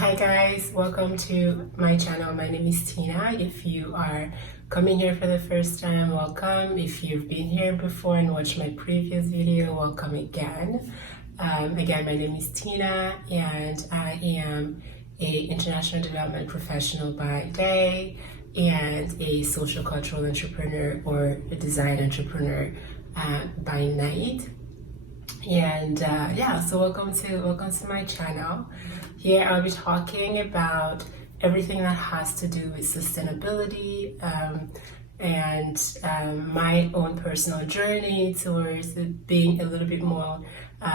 Hi guys, welcome to my channel. My name is Tina. If you are coming here for the first time, welcome. If you've been here before and watched my previous video, welcome again. Again, my name is Tina and I am a international development professional by day and a social cultural entrepreneur or a design entrepreneur by night. And so welcome to my channel. Here I'll be talking about everything that has to do with sustainability and my own personal journey towards being a little bit more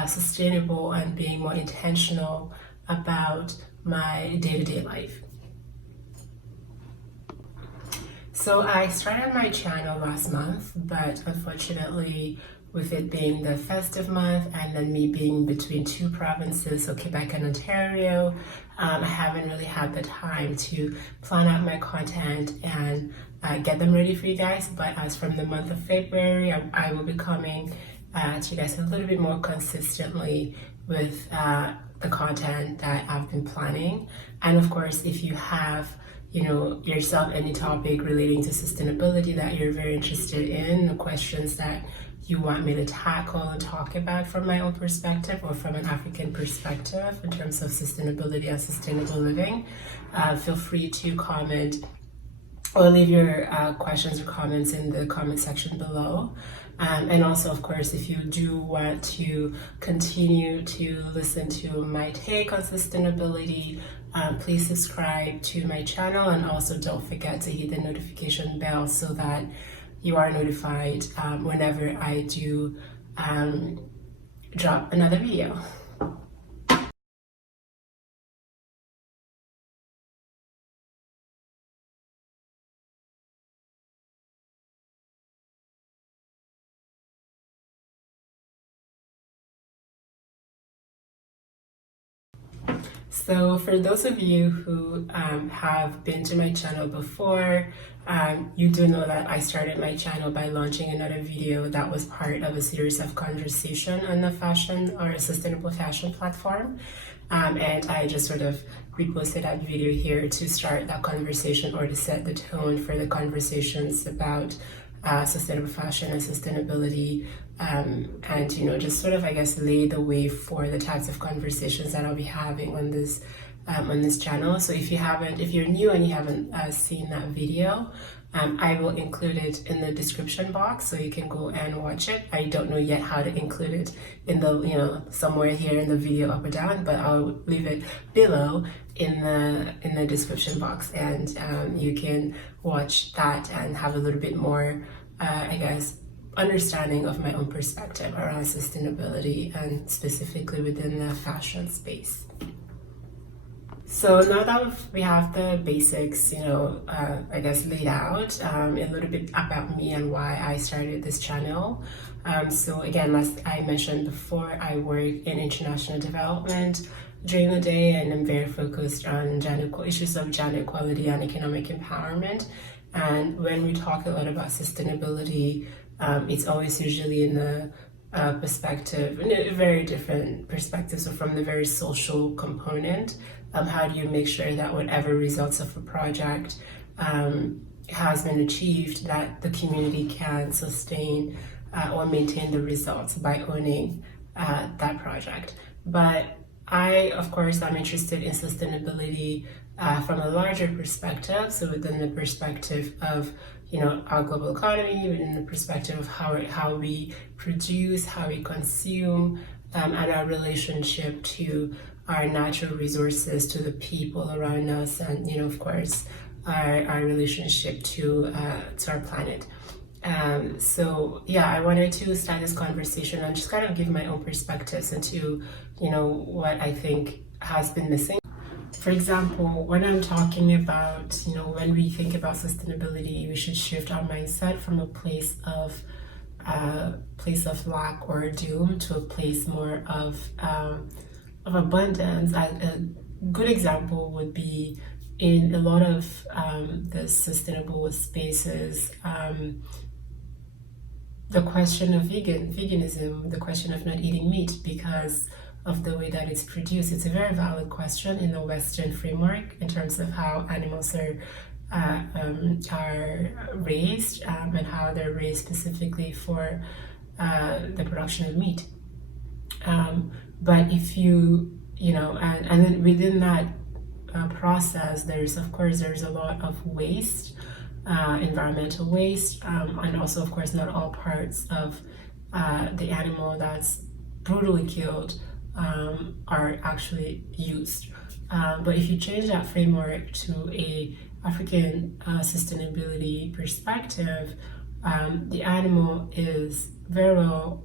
sustainable and being more intentional about my day-to-day life. So I started my channel last month, but unfortunately with it being the festive month and then me being between two provinces, so Quebec and Ontario, I haven't really had the time to plan out my content and get them ready for you guys. But as from the month of February, I will be coming to you guys a little bit more consistently with the content that I've been planning. And of course, if you have yourself any topic relating to sustainability that you're very interested in, the questions that you want me to tackle and talk about from my own perspective or from an African perspective in terms of sustainability and sustainable living, feel free to comment or leave your questions or comments in the comment section below. And also, of course, if you do want to continue to listen to my take on sustainability, please subscribe to my channel, and also don't forget to hit the notification bell so that you are notified whenever I do drop another video. So for those of you who have been to my channel before, you do know that I started my channel by launching another video that was part of a series of conversation on the fashion or sustainable fashion platform. And I just sort of reposted that video here to start that conversation or to set the tone for the conversations about sustainable fashion and sustainability, and just sort of, I guess, lay the way for the types of conversations that I'll be having on this channel. So if you're new and you haven't seen that video, I will include it in the description box so you can go and watch it. I don't know yet how to include it in the somewhere here in the video up or down, but I'll leave it below in the description box, and you can watch that and have a little bit more I guess understanding of my own perspective around sustainability and specifically within the fashion space. So now that we have the basics, I guess laid out, a little bit about me and why I started this channel. So again, as I mentioned before, I work in international development during the day, and I'm very focused on issues of gender equality and economic empowerment. And when we talk a lot about sustainability, it's always usually in the perspective, in a very different perspective. So from the very social component, how do you make sure that whatever results of a project has been achieved, that the community can sustain or maintain the results by owning that project. But I, of course, I'm interested in sustainability from a larger perspective, so within the perspective of our global economy, within the perspective of how we produce, how we consume, and our relationship to our natural resources, to the people around us, and of course our relationship to our planet. So yeah, I wanted to start this conversation and just kind of give my own perspectives into what I think has been missing. For example, when I'm talking about, when we think about sustainability, we should shift our mindset from a place of lack or doom to a place more of abundance. A good example would be in a lot of the sustainable spaces, the question of veganism, the question of not eating meat, because of the way that it's produced? It's a very valid question in the Western framework in terms of how animals are raised, and how they're raised specifically for the production of meat. But if and then within that process, there's a lot of waste, environmental waste, and also of course not all parts of the animal that's brutally killed are actually used. But if you change that framework to a African sustainability perspective, the animal is very well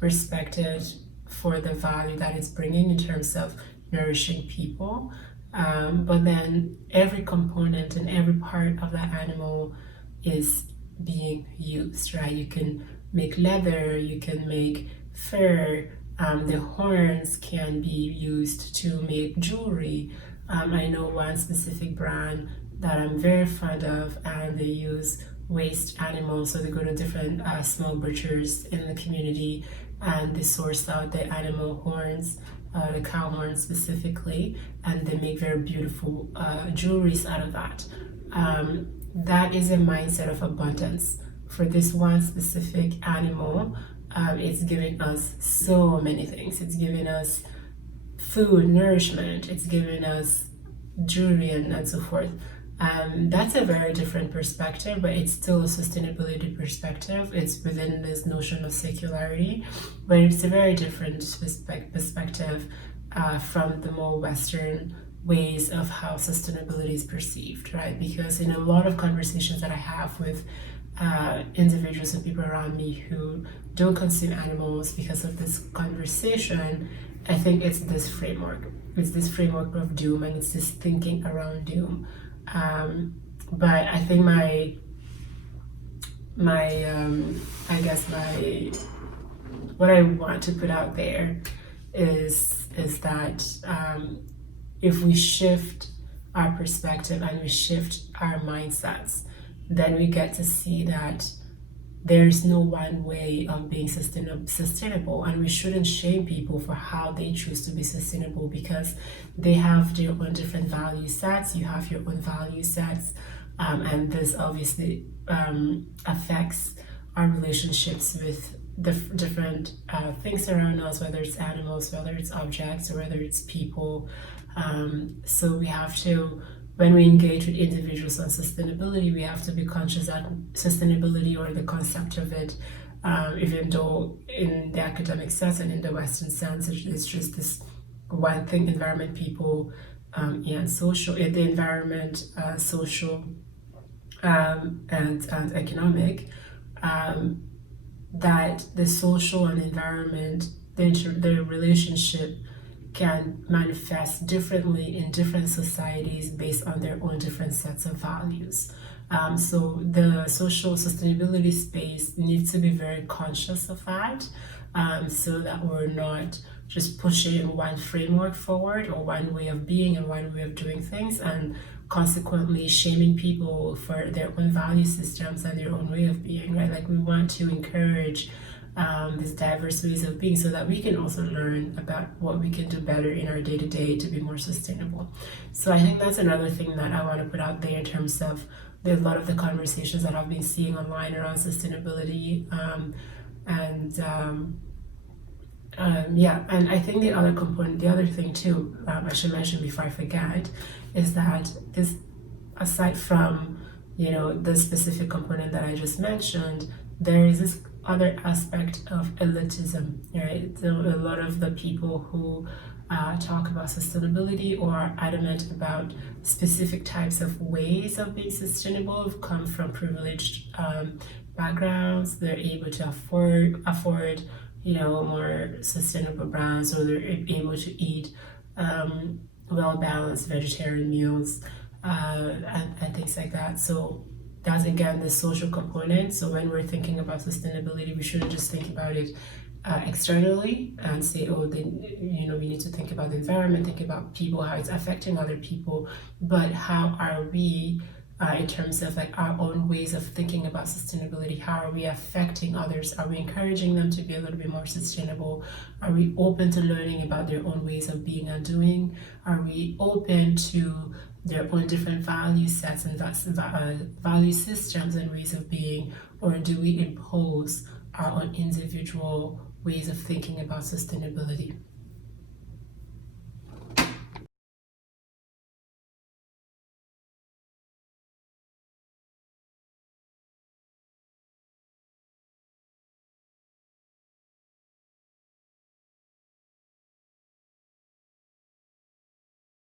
respected for the value that it's bringing in terms of nourishing people. But then every component and every part of that animal is being used, right? You can make leather, you can make fur, the horns can be used to make jewelry. I know one specific brand that I'm very fond of, and they use waste animals. So they go to different small butchers in the community and they source out the animal horns, the cow horns specifically, and they make very beautiful jewelries out of that. That is a mindset of abundance. For this one specific animal, it's giving us so many things. It's giving us food, nourishment, it's giving us jewelry, and so forth. That's a very different perspective, but it's still a sustainability perspective. It's within this notion of circularity, but it's a very different perspective from the more Western ways of how sustainability is perceived, right? Because in a lot of conversations that I have with individuals and people around me who don't consume animals because of this conversation, I think it's this framework. It's this framework of doom, and it's this thinking around doom. But I think what I want to put out there is that if we shift our perspective and we shift our mindsets, then we get to see that there's no one way of being sustainable, and we shouldn't shame people for how they choose to be sustainable, because they have their own different value sets. You have your own value sets, and this obviously affects our relationships with the different things around us, whether it's animals, whether it's objects, or whether it's people. So we have to, when we engage with individuals on sustainability, we have to be conscious that sustainability, or the concept of it, even though in the academic sense and in the Western sense, it's just this one thing: environment, people, and social. In the environment, social, and economic, that the social and environment, the relationship can manifest differently in different societies based on their own different sets of values. So the social sustainability space needs to be very conscious of that, so that we're not just pushing one framework forward, or one way of being and one way of doing things, and consequently shaming people for their own value systems and their own way of being, right? Like, we want to encourage these diverse ways of being, so that we can also learn about what we can do better in our day-to-day to be more sustainable. So I think that's another thing that I want to put out there in terms of a lot of the conversations that I've been seeing online around sustainability. And I think the other thing too, I should mention before I forget, is that this, aside from the specific component that I just mentioned, there is this other aspect of elitism, right? So a lot of the people who talk about sustainability or are adamant about specific types of ways of being sustainable come from privileged backgrounds. They're able to afford more sustainable brands, or they're able to eat well-balanced vegetarian meals, and things like that. So that's, again, the social component. So when we're thinking about sustainability, we shouldn't just think about it externally and say, oh, we need to think about the environment, think about people, how it's affecting other people, but how are we in terms of like our own ways of thinking about sustainability. How are we affecting others? Are we encouraging them to be a little bit more sustainable? Are we open to learning about their own ways of being and doing? Are we open to their own different value sets and value systems and ways of being? Or do we impose our own individual ways of thinking about sustainability?